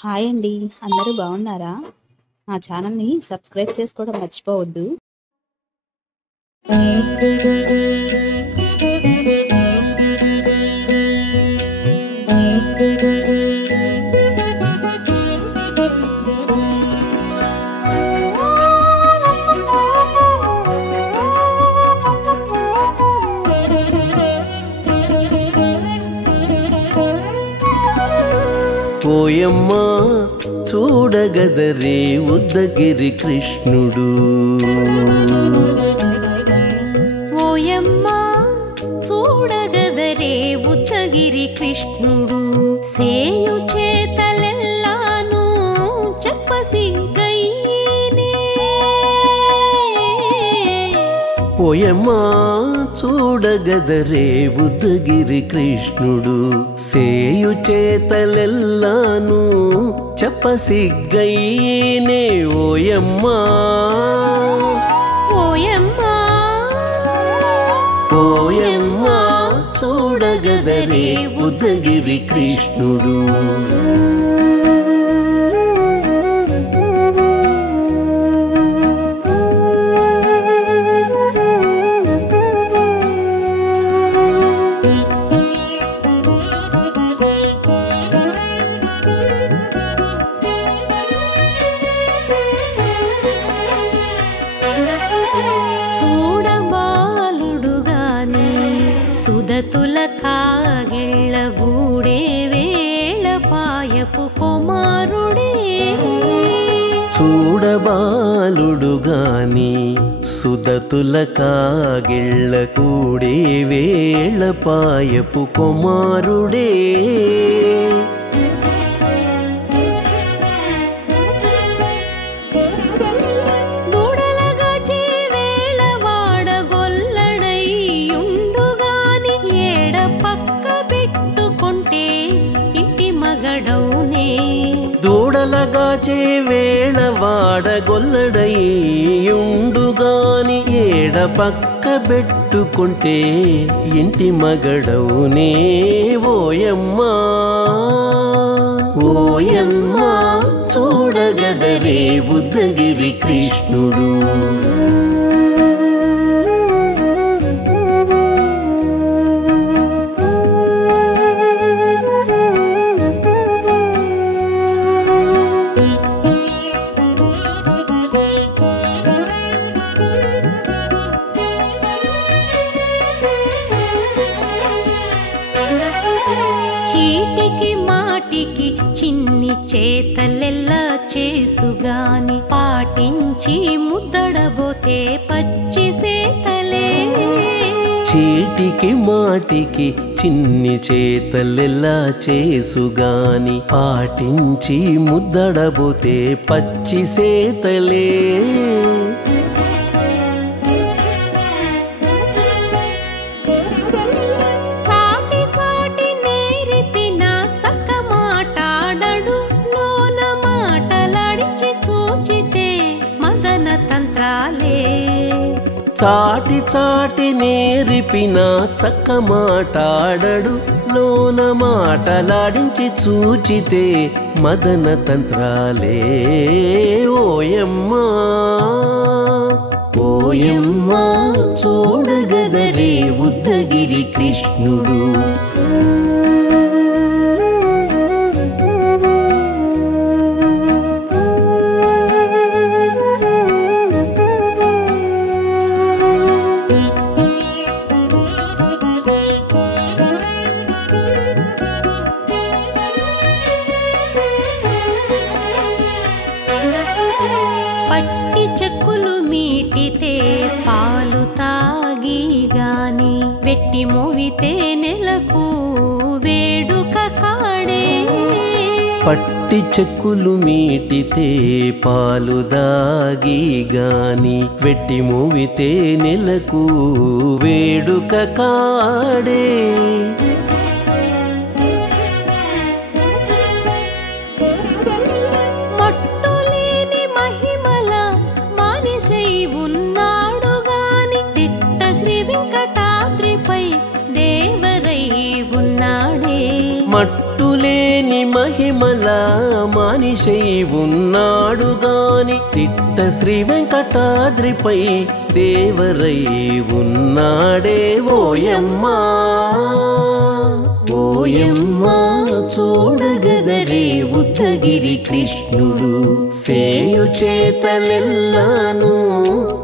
Hi అండి. అందరూ బాగున్నారా? మా ఛానల్‌ని సబ్స్క్రైబ్ చేసుకోవడం మర్చిపోవద్దు. ఓయమ్మా చూడగదరే ఉద్దగిరి కృష్ణుడు. ఓయమ్మా చూడగదరే ఉద్దగిరి కృష్ణుడు. సేయు చేతలెల్లాను చెప్పసిగ్గైనే. ఓయమ్మా చూడగదరే ఉద్దగిరి కృష్ణుడు. సేయు చేతలెల్లాను చెప్పసిగ్గైనే. ఓయమ్మా ఓయమ్మా ఓయమ్మా చూడగదరే ఉద్దగిరి కృష్ణుడు. సుదతుల కాగిళ్ళ గూడే వేళపాయపు కుమారుడే. చూడబాలుడుగాని సుదతుల కాగిళ్ళ కూడే వేళపాయపు కుమారుడే. దూడలగాచే వేళ వాడగొల్లడయ్యుండుగాని ఏడ పక్క పెట్టుకుంటే ఇంటి మగడవునే. ఓయమ్మా ఓయమ్మా చూడగదరే ఉద్దగిరి కృష్ణుడు. చీటికి మాటికి చిన్ని చేతలెల్లా చేసుగాని పాటించి ముద్దడబోతే పచ్చి సేతలే. చీటికి మాటికి చిన్ని చేతలెల్లా చేసుగాని పాటించి ముద్దడబోతే పచ్చి సేతలే. చాటి చాటి నేర్పిన చక్క మాటాడడు లోన మాటలాడించి చూచితే మదన తంత్రాలే. ఓయమ్మా ఓయమ్మా చూడగదరే ఉద్దగిరి కృష్ణుడు. పట్టి చెక్కులు మీటితే పాలు తాగి గాని వెట్టి మోవితే నెలకు వేడుక కాడే. పట్టి చెక్కులు మీటితే పాలు దాగి గాని వెట్టి మోవితే నెలకు వేడుక కాడే. మట్టులేని మహిమ తిరుమల మానిషై ఉన్నాడు గాని తిట్ట శ్రీ వెంకటాద్రిపై దేవరై ఉన్నాడే ఓయమ్మా ఓయమ్మా చూడగదరే ఉద్దగిరి కృష్ణుడు సేయు చేతలెల్లాను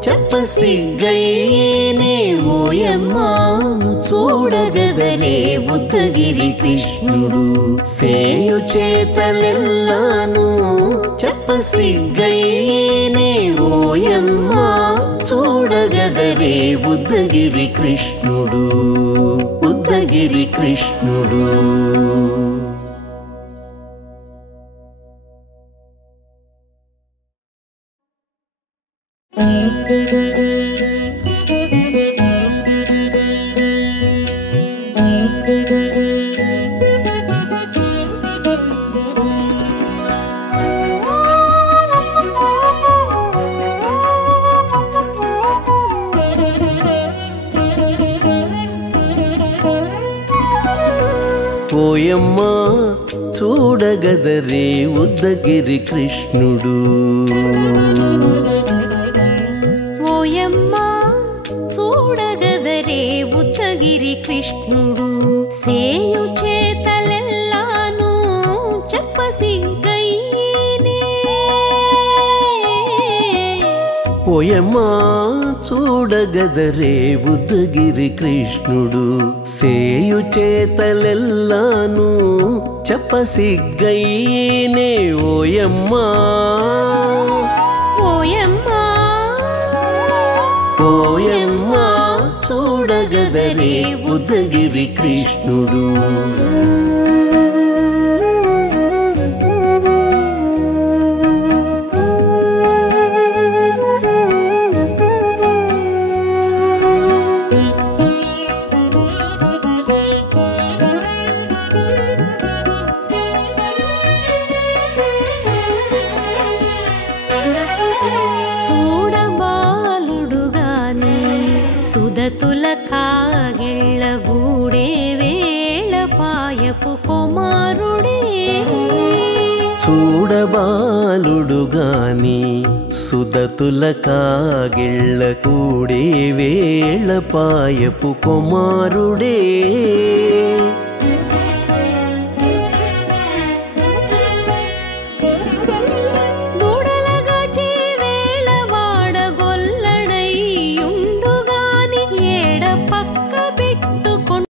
చెప్పసిగ్గయ్యేనే ఓయమ్మా చూడగదరే ఉద్దగిరి కృష్ణుడు సేయు చేతలెల్లాను చెప్పసిగ్గయ్యేనే ఓయమ్మా చూడగదరే ఉద్దగిరి కృష్ణుడు ఉద్దగిరి కృష్ణుడు ఓయమ్మా చూడగదరే ఉద్దగిరి కృష్ణుడు ఓయమ్మా చూడగదరే ఉద్దగిరి కృష్ణుడు సేయు చేతలెల్లాను చెప్పసిగ్గయ్యేనే ఓయమ్మా చూడగదరే ఉద్దగిరి కృష్ణుడు సేయు చేతలెల్లాను చెప్పసిగ్గయ్యేనే ఓయమ్మా ఓయమ్మా ఓయమ్మా చూడగదరే ఉద్దగిరి కృష్ణుడు సుదతుల కాగిళ్ళ గూడే వేళపాయపు కుమారుడే చూడబాలుడు గాని సుదతుల కాగిళ్ళ కూడే వేళపాయపు కుమారుడే